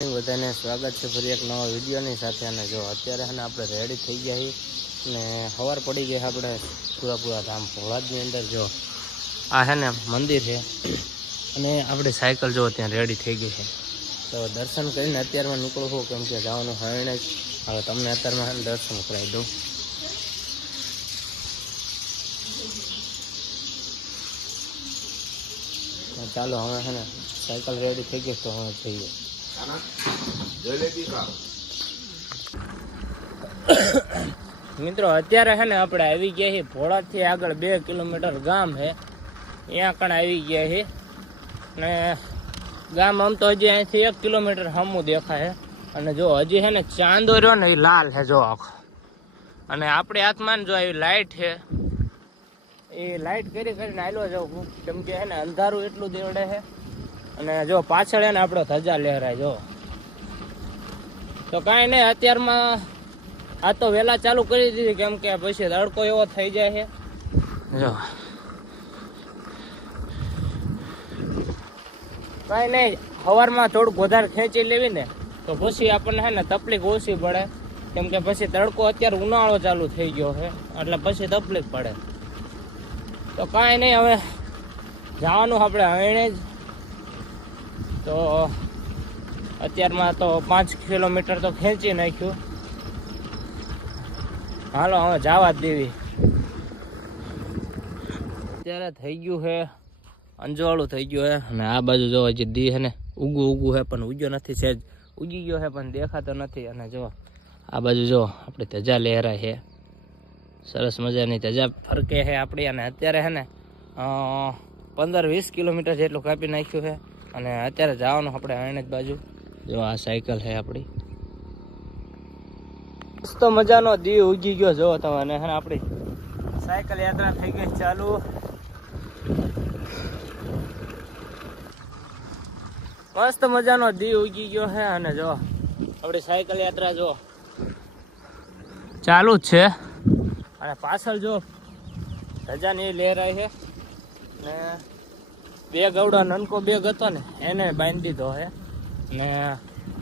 બધાને સ્વાગત છે ફરી એક નવા વિડીયોની સાથે. અને જો અત્યારે છે ને આપણે રેડી થઈ ગયા અને સવાર પડી ગઈ આપણે પૂરા ધામ ભોળાજની અંદર. જો આ છે ને મંદિર છે અને આપણે સાયકલ જો ત્યાં રેડી થઈ ગઈ છે. તો દર્શન કરીને અત્યારમાં નીકળું છું, કેમ કે જવાનું હરણે જ. હવે તમને અત્યારમાં ને દર્શન કરાવી દઉં. ચાલો, હવે છે ને સાયકલ રેડી થઈ ગઈ તો હવે જઈએ. મિત્રો, અત્યારે છે ને આપણે આવી ગયા છીએ ભોળાથી આગળ બે કિલોમીટર ગામ છે ત્યાં કણ આવી ગયા છે ને ગામ આમ તો હજી અહીંથી એક કિલોમીટર સામું દેખાય અને જો હજી છે ને ચાંદો રહ્યો ને એ લાલ છે જો આખો. અને આપણે હાથમાં જો આવી લાઇટ છે એ લાઇટ કરી કરીને આવેલો જાઉં કેમ કે છે ને અંધારું એટલું દેવડે છે અને જો પાછળ એને આપણો ધજા લહેરાય, જો. તો કાંઈ નહીં, અત્યારમાં આ તો વહેલા ચાલુ કરી દીધી, કેમ કે પછી તડકો એવો થઈ જાય છે. જો. કાંઈ નહીં સવારમાં થોડુંક વધારે ખેંચી લેવી ને, તો પછી આપણને છે ને તકલીફ ઓછી પડે. કેમ કે પછી તડકો અત્યારે ઉનાળો ચાલુ થઈ ગયો છે, એટલે પછી તકલીફ પડે. તો કાંઈ નહીં, હવે જવાનું આપણે અહીંણે જ. તો અત્યારમાં તો પાંચ કિલોમીટર તો ખેંચી નાખ્યું. હાલો, હવે જવા જ દેવી. અત્યારે થઈ ગયું છે, અંજવાળું થઈ ગયું છે. અને આ બાજુ જો હજી દી છે ને, ઉગું ઉગું છે, પણ ઉગ્યો નથી સહેજ ઉગી ગયો છે, પણ દેખાતો નથી. અને જો, આ બાજુ જો, આપણી ધજા લહેરાય છે. સરસ મજાની ધજા ફરકે છે આપણી. અને અત્યારે છે ને પંદર વીસ કિલોમીટર જેટલું કાપી નાખ્યું છે. અને અત્યારે જવાનું આપણે અણજ બાજુ. જો આ સાયકલ છે આપણી. મસ્ત મજાનો દીવ ઉગી ગયો જો તમે અને આપણી. સાયકલ યાત્રા થઈ ગઈ ચાલુ. મસ્ત મજાનો દીવ ઉગી ગયો છે અને જો, આપણી સાયકલ યાત્રા જો ચાલુ જ છે. અને પાછળ જો રજાની લહેરાય છે. ને બે ગવડો નનકો બેગ હતો ને, એને બાંધી દીધો છે ને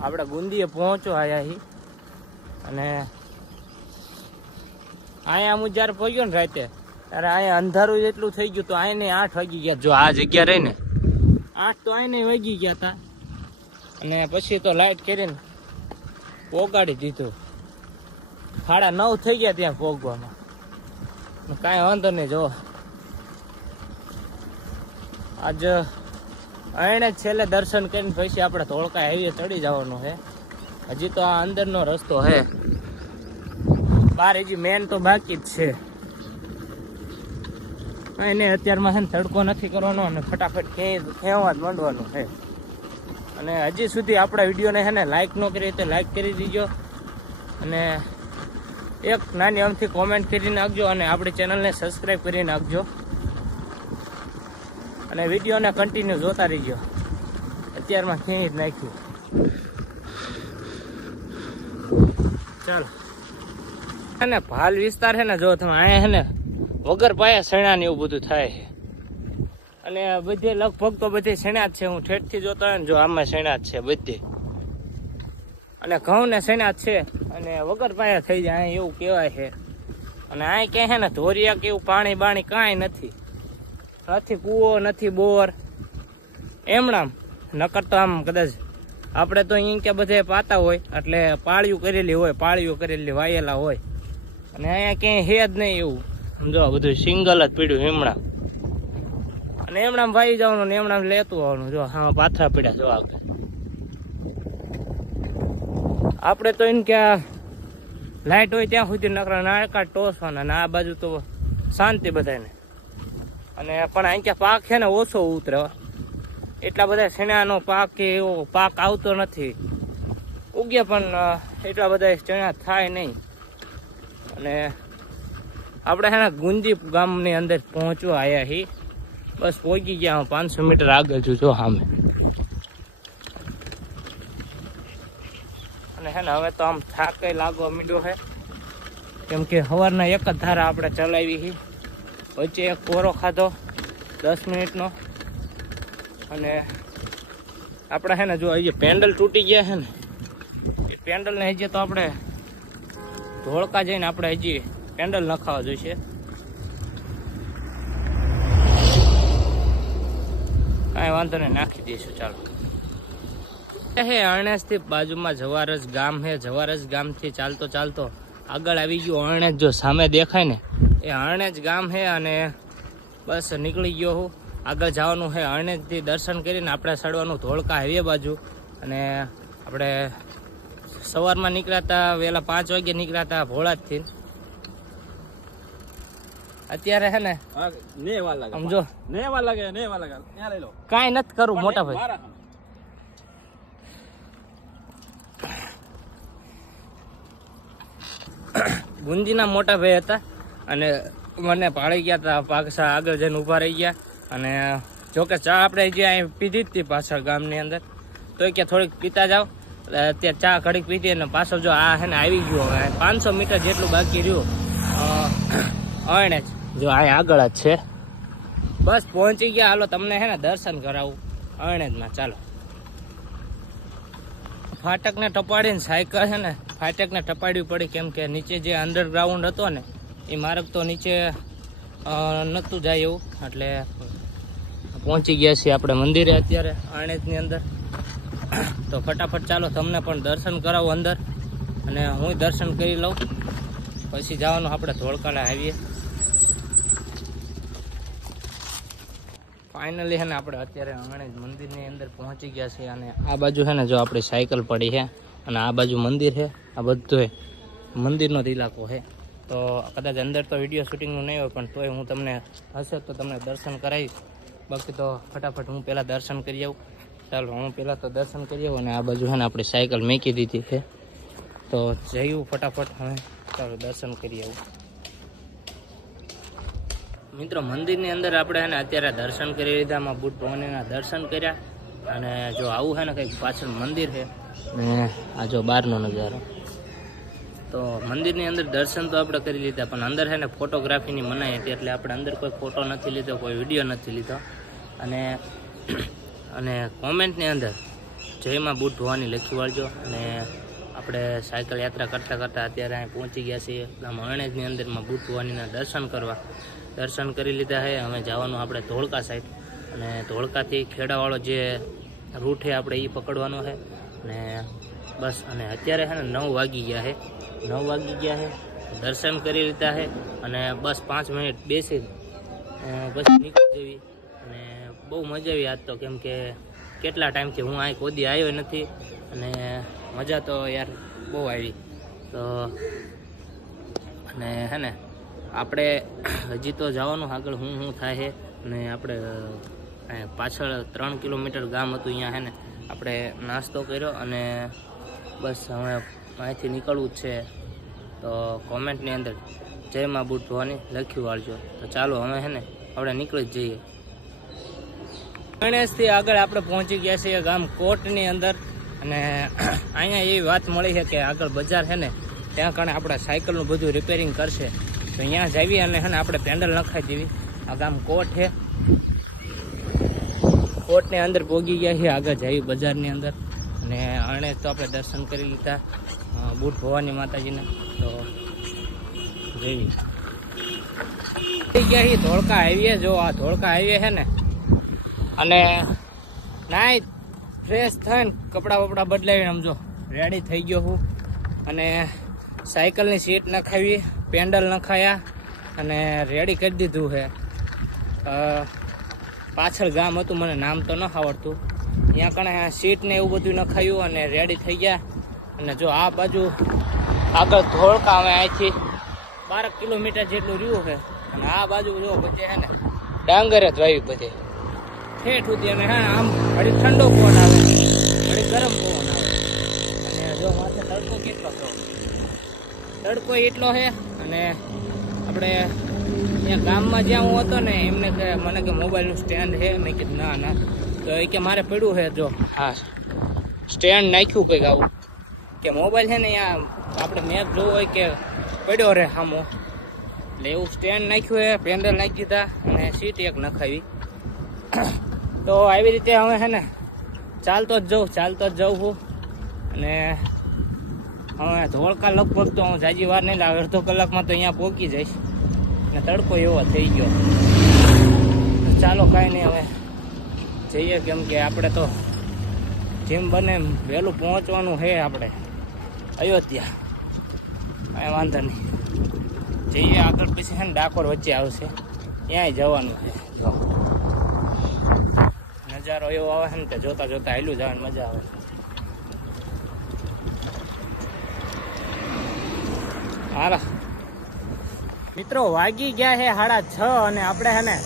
આપણે ગુંદીએ પહોંચો આયા હી અને અહીંયા હું જ્યારે પહોંચ્યો ને રાતે, ત્યારે અહીંયા અંધારું એટલું થઈ ગયું તો અહીંયા આઠ વાગી ગયા. જો આ જગ્યા રહી ને, આઠ તો અહીંયા વાગી ગયા હતા અને પછી તો લાઈટ કરીને પોગાડી દીધું. સાડા નવ થઈ ગયા ત્યાં પોગવામાં. કાંઈ વાંધો નહીં, જો. આજ અહીંને છેલ્લે દર્શન કરીને પછી આપણે ધોળકા આવીએ ચડી જવાનું છે. હજી તો આ અંદરનો રસ્તો છે. બાર હજી મેન તો બાકી જ છે. એને અત્યારમાં છે ને તડકો નથી કરવાનો અને ફટાફટ ક્યાંય ખેવા જ માંડવાનું છે. અને હજી સુધી આપણા વિડીયોને છે ને લાઈક ન કરી તો લાઈક કરી દીજો. અને એક નાની અમથી કોમેન્ટ કરી નાખજો અને આપણી ચેનલને સબસ્ક્રાઈબ કરી નાખજો. અને વિડીયોને કન્ટિન્યુ જોતા રહીજો. અત્યારમાં ક્યાંય જ નાખ્યું. ચાલો. અને ભાલ વિસ્તાર છે ને, જો તમે અહીંયા છે ને, વગર પાયા શેણા એવું બધું થાય છે. અને બધે લગભગ તો બધે શેણા જ છે. હું ઠેઠથી જોતો હોય ને, જો આમાં શેણા જ છે બધે. અને ઘઉં ને શેણા જ છે. અને વગર પાયા થઈ જાય અહીં એવું કહેવાય છે. અને અહીં ક્યાં છે ને, ધોરિયા કે એવું પાણી બાણી કાંઈ નથી. નથી કૂવો નથી, બોર. એમણામ, નકર તો આમ કદાચ આપણે તો અહીં કે બધે પાતા હોય, એટલે પાળિયું કરેલી હોય, પાળિયું કરેલી વાયેલા હોય. અને અહીંયા ક્યાંય હે જ નહીં એવું. સમજો બધું સિંગલ જ પીડ્યું હેમણા અને એમણામ વાઈ જવાનું ને એમણામ લેતું આવવાનું. જો, હા, પાથરા પીડ્યા, જો આપણે તો એમ કે લાઈટ હોય ત્યાં સુધી નકરા નાળકા ટોસવાના અને આ બાજુ તો શાંતિ બધાને અને પણ અહીં ક્યાં પાક છે ને ઓછો ઉતરે. એટલા બધા શેણાનો પાક કે એવો પાક આવતો નથી. ઉગ્યા પણ એટલા બધા ચણા થાય નહીં. અને આપણે છે ને ગુંજી ગામની અંદર પહોંચવા આવ્યા છીએ બસ પહોંચી ગયા હું પાંચસો મીટર આગળ છું, જો સામે અને હે ને હવે તો આમ થાક લાગવા મીડ્યો છે. કેમ કે સવારના એક જ ધારા આપણે ચલાવી છે વચ્ચે એક કોરો ખાધો, દસ મિનિટનો. અને આપણે હે ને, જો હજી પેન્ડલ તૂટી ગયા છે ને, એ પેન્ડલને હજી તો આપણે ધોળકા જઈને આપણે હજી પેન્ડલ નખાવા જોઈશે. કાંઈ વાંધો નહીં, નાખી દઈશું, ચાલો. હે અરણેજથી બાજુમાં જવારસ ગામ હે જવારજ ગામથી ચાલતો ચાલતો આગળ આવી ગયું અરણેજ જો સામે દેખાય ને એ હરણેજ ગામ છે અને બસ નીકળી ગયો હું. આગળ જવાનું છે હરણેજથી દર્શન કરીને આપણે સડવાનું ધોળકા હાઈવે બાજુ. અને આપણે સવારમાં નીકળ્યા હતા વહેલા પાંચ વાગે નીકળ્યા હતા ભોળાજથી. અત્યારે હે ને સમજો. કાંઈ નથી કરું મોટા ભાઈ બુંદીના મોટા ભાઈ હતા. અને મને પાડી ગયા હતા પાકસા આગળ જઈને ઊભા રહી ગયા. અને જોકે ચા આપણે જે અહીં પીધી જ હતી પાછળ ગામની અંદર. તો કે થોડીક પીતા જાઓ. અત્યારે ચા ઘડીક પીધી અને પાછો જો આ હે ને આવી ગયો હવે. પાંચસો મીટર જેટલું બાકી રહ્યું. અણે જ. જો આ આગળ જ છે. બસ પહોંચી ગયા. હાલો તમને હે ને દર્શન કરાવું. અણેજમાં ચાલો. ફાટકને ટપાડીને સાયકલ છે ને, ફાટકને ટપાડવી પડી કેમ કે નીચે જે અંડરગ્રાઉન્ડ હતો ને એ માર્ગ તો નીચે નહોતું જાય એવું, એટલે પહોંચી ગયા છીએ આપણે મંદિરે અત્યારે, આણેજની અંદર. તો ફટાફટ ચાલો તમને પણ દર્શન કરાવું અંદર, અને હું દર્શન કરી લઉં. પછી જવાનું આપણે ધોળકાને આવીએ ફાઇનલી છે ને આપણે અત્યારે આણેજ મંદિરની અંદર પહોંચી ગયા છીએ, અને આ બાજુ છે ને જો આપણી સાયકલ પડી છે અને આ બાજુ મંદિર છે આ બધું મંદિરનો જ ઇલાકો છે તો કદાચ અંદર તો વીડિયો શૂટિંગનું નહીં હોય, પણ તોય હું તમને હશે તો તમને દર્શન કરાવીશ. બાકી તો ફટાફટ હું પહેલાં દર્શન કરી આવું. ચાલો, હું પહેલાં તો દર્શન કરી આવું અને આ બાજુ છે ને આપણી સાયકલ મેંકી દીધી છે. તો જયું ફટાફટ હવે. ચાલો, દર્શન કરી આવું. મિત્રો, મંદિરની અંદર આપણે છે ને અત્યારે દર્શન કરી લીધા. માં બુટ ભગવાનના દર્શન કર્યા. અને જો આવું છે ને કંઈક પાછળ મંદિર છે ને આ જો બહારનો નજારો. તો મંદિરની અંદર દર્શન તો આપણે કરી લીધા, પણ અંદર છે ને ફોટોગ્રાફીની મનાઈ હતી એટલે આપણે અંદર કોઈ ફોટો નથી લીધો, કોઈ વીડિયો નથી લીધો. અને અને કોમેન્ટની અંદર જયમાં બુટ ધોવાની લખી વાળજો. અને આપણે સાયકલ યાત્રા કરતાં કરતાં અત્યારે અહીં પહોંચી ગયા છીએ. આમ અણેજની અંદરમાં બુટ ધોવાનીના દર્શન કરવા. દર્શન કરી લીધા છે. હવે જવાનું આપણે ધોળકા સાઈડ અને ધોળકાથી ખેડાવાળો જે રૂટ છે આપણે એ પકડવાનો છે. અને બસ, અને અત્યારે છે ને નવ વાગી ગયા છે. નવ વાગી ગયા છે. દર્શન કરી લીધા છે અને બસ પાંચ મિનિટ બેસી. બસ નીકળી જવી. અને બહુ મજા આવી આજ તો, કેમ કે કેટલા ટાઈમથી હું અહીં કોદી આવ્યો નથી. અને મજા તો યાર બહુ આવી. તો, અને હે ને, આપણે હજી તો જવાનું આગળ હું શું થાય છે. અને આપણે પાછળ ત્રણ કિલોમીટર ગામ હતું અહીંયા, હે ને. આપણે નાસ્તો કર્યો અને બસ હવે અહીંથી નીકળવું જ છે. તો કોમેન્ટની અંદર જય મા બુટ ભવાની લખ્યું વાળજો. તો ચાલો હવે હે ને, આપણે નીકળી જ જઈએ. ગણેશથી આગળ આપણે પહોંચી ગયા છીએ ગામ કોટની અંદર. અને અહીંયા એવી વાત મળી છે કે આગળ બજાર છે ને, ત્યાં કારણે આપણે સાયકલનું બધું રિપેરિંગ કરશે. તો અહીંયા જઈએ અને હે ને, આપણે પેન્ડલ નખાઈ દેવી. આ ગામ કોટ છે. કોટની અંદર પોગી ગયા છીએ, આગળ જઈએ બજારની અંદર. અને અણે તો આપણે દર્શન કરી લીધા. બુટ ભવાની માતાજીને. તો જઈએ. ગયા છીએ ધોળકા હાઈવે, જો આ ધોળકા હાઈવે છે ને, અને નાઈ ફ્રેશ થઈને કપડાં બપડા બદલાવીને સમજો રેડી થઈ ગયો હું. અને સાયકલની સીટ નખાવી, પેન્ડલ નખાયા, અને રેડી કરી દીધું છે. પાછળ ગામ હતું, મને નામ તો ન આવડતું. ત્યાં કણે સીટ ને એવું બધું નખાયું અને રેડી થઈ ગયા. અને જો આ બાજુ આગળ ધોળકા અમે અહીંથી બાર કિલોમીટર જેટલું રહ્યું છે. અને આ બાજુ જો બધે છે ને ડાંગર જ વાવી બધે. ઠેઠ સુધી અને હા, આમ હળી ઠંડો પવન આવે હળી ગરમ પવન આવે. અને જો માથે તડકો કેટલો થયો તડકો એટલો છે અને આપણે ત્યાં ગામમાં જ્યાં હું હતો ને, એમને કે મને કે મોબાઈલનું સ્ટેન્ડ છે. મેં કીધું, ના ના. તો એ કે મારે પડ્યું છે જો. હા સ્ટેન્ડ નાખ્યું કંઈક આવું. કે મોબાઈલ છે ને અહીંયા આપણે મેપ જોવો હોય કે પડ્યો રહે સામો એટલે એવું સ્ટેન્ડ નાખ્યું એ પેન્ડલ નાખી દીધા અને સીટ એક નખાવી. તો આવી રીતે હવે છે ને ચાલતો જ જઉં, ચાલતો જ જઉં છું અને હવે ધોળકા લગભગ તો હું જાજી વાર નહીં લાવે, અડધો કલાકમાં તો અહીંયા પહોંચી જઈશ. અને તડકો એવો થઈ ગયો. ચાલો કાંઈ નહીં, હવે જઈએ કેમ કે આપણે તો જેમ બને વહેલું પહોંચવાનું છે આપણે. અયોધ્યા કાંઈ વાંધો નહીં. જઈએ આગળ પછી છે ને ડાકોર વચ્ચે આવશે. ત્યાંય જવાનું છે. જો. નજારો એવો આવે છે ને કે જોતા જોતા હેલું જવાની મજા આવે. હારા મિત્રો, વાગી ગયા છે સાડા છ અને આપણે છે ને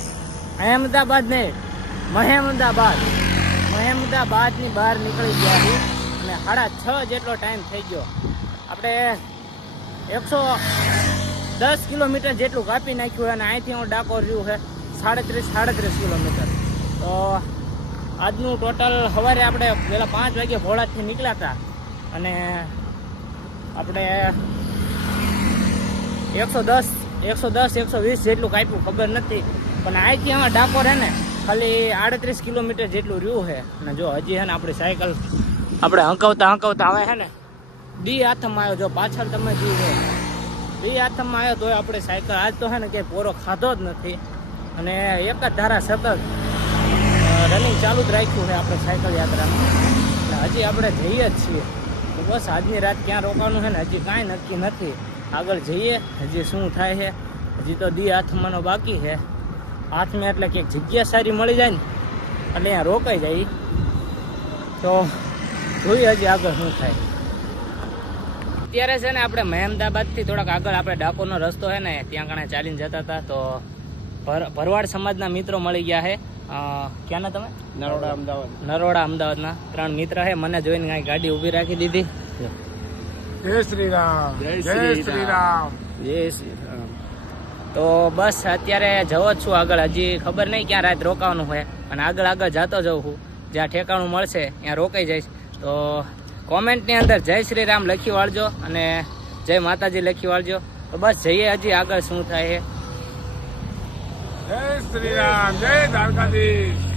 અહેમદાબાદ નહીં મહેમદાબાદ, મહેમદાબાદની બહાર નીકળી ગયા છીએ. સાડા છ જેટલો ટાઈમ થઈ ગયો. આપણે એકસો દસ કિલોમીટર જેટલું કાપી નાખ્યું અને અહીંથી હું ડાકોર રહ્યું છે, સાડત્રીસ સાડત્રીસ કિલોમીટર. તો આજનું ટોટલ સવારે આપણે પહેલાં પાંચ વાગે ભોળાથી નીકળ્યા હતા. અને આપણે એકસો દસ એકસો દસ, એકસો વીસ જેટલું કાપ્યું, ખબર નથી. પણ અહીંથી હવે ડાકોર હે ને, ખાલી આડત્રીસ કિલોમીટર જેટલું રહ્યું છે. અને જો હજી હે ને આપણી સાયકલ આપણે હંકાવતા હંકાવતા આવે છે ને, ડી હાથમાં આવ્યો, જો પાછળ તમે જુઓ ડી હાથમાં આવ્યો તોય આપણે સાયકલ, આજ તો છે ને ક્યાંય પોરો ખાધો જ નથી. અને એક જ ધારા સતત રનિંગ ચાલુ જ રાખ્યું છે આપણે સાયકલ યાત્રામાં. હજી આપણે જઈએ જ છીએ. તો બસ આજની રાત ક્યાં રોકાવાનું છે ને, હજી કાંઈ નક્કી નથી. આગળ જઈએ, હજી શું થાય છે? હજી તો દી હાથમાંનો બાકી છે. હાથમાં એટલે ક્યાંક જગ્યા સારી મળી જાય ને, એટલે અહીંયા રોકાઈ જાય. તો જોઈએ હજી આગળ શું થાય. અત્યારે છે ને આપણે મહેમદાબાદથી થોડાક આગળ આપણે ડાકોરનો રસ્તો છે ને ત્યાં કણે ચાલીને જતા હતા તો ભર- ભરવાડ સમાજના મિત્રો મળી ગયા છે. ક્યાં ક્યાંના તમે? નરોડા અમદાવાદ. નરોડા અમદાવાદના. ત્રણ મિત્ર છે મને જોઈને કાંઈ ગાડી ઊભી રાખી દીધી. જય શ્રી રામ જય શ્રી શ્રી રામ. જય શ્રી રામ તો બસ અત્યારે જવો જ છું આગળ. હજી ખબર નહીં ક્યાં રાત રોકાવાનું હોય. અને આગળ આગળ જતો જઉં છું. જ્યાં ઠેકાણું મળશે ત્યાં રોકાઈ જઈશ. તો કોમેન્ટની અંદર જય શ્રી રામ લખી વાળજો અને જય માતાજી લખી વાળજો. તો બસ જઈએ હજી આગળ શું થાય જય શ્રી રામ, જય દ્વારકાધીશ.